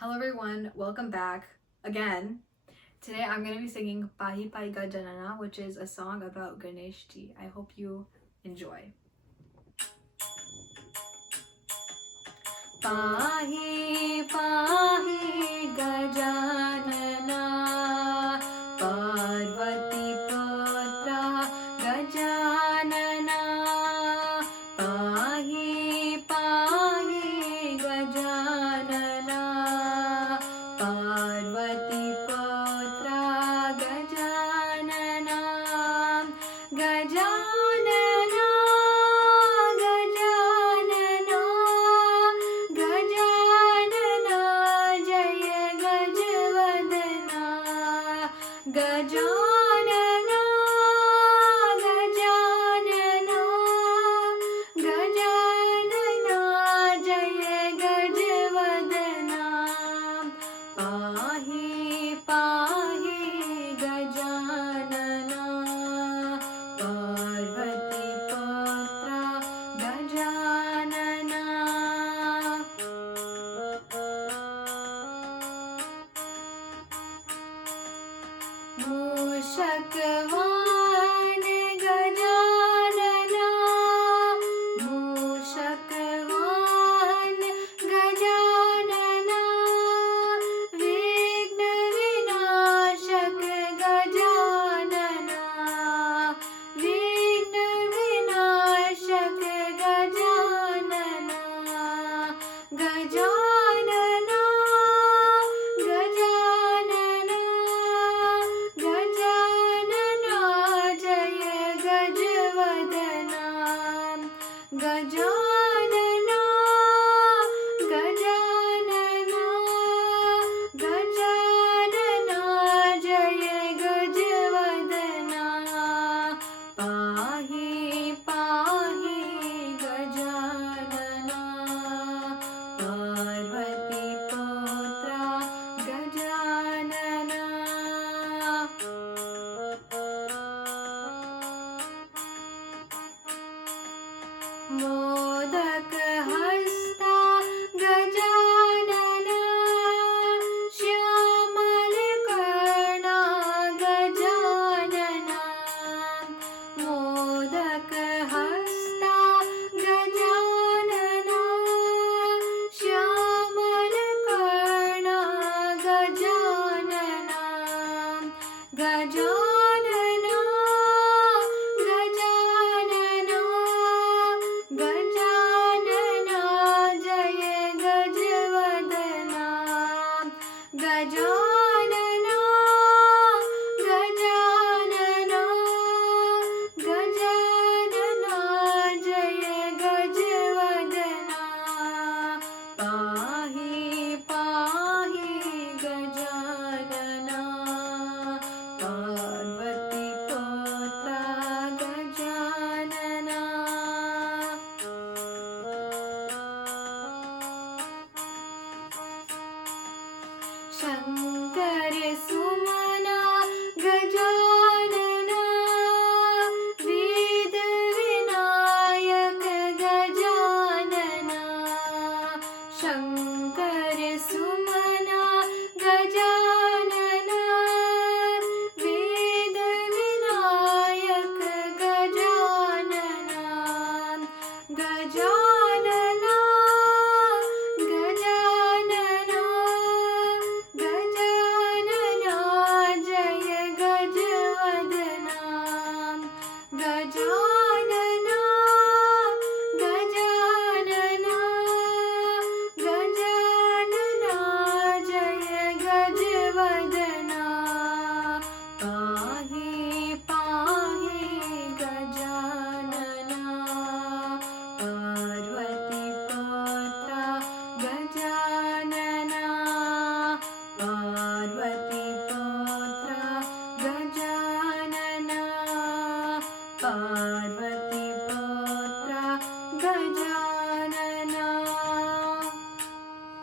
Hello everyone, welcome back again. Today I'm going to be singing Pahi Pahi Gajanana, which is a song about Ganesh ji. I hope you enjoy. Pahi Pahi Gajanana Parvati Putra Gajanana Pahi Pahi Gajanana Parvati Putra Gajanana Gajanana Gajanana Gajanana Jaya Gajavadana Gajanana Gajanana Gajanana Jaya Gajavadana Pahi Pahi Gajanana Parvati Putra Gajanana Mushakvan Gajanana Mushakvan Gajanana Vigna Vinashak Gajanana Vigna Vinashak Gajanana Gajanana Gajanana Gajanana Jaya Gajavadana Gajanana Gajanana Gajanana Jaya Gajavadana Pahi Pahi Gajanana Parvati Putra Gajanana modak हस्ता गजानना श्यामल कर्णा गजानना मोदक हस्ता गजानना श्यामल कर्णा गजानना गजानना गजानना गजानना जय गजवदना गजानना गजानना गजानना जय गजवदना पाहि पाहि गजानना पार्वती पुत्र गजानना शंकर सुमना गजानना वेद विनायक गजानना शंकर सुमना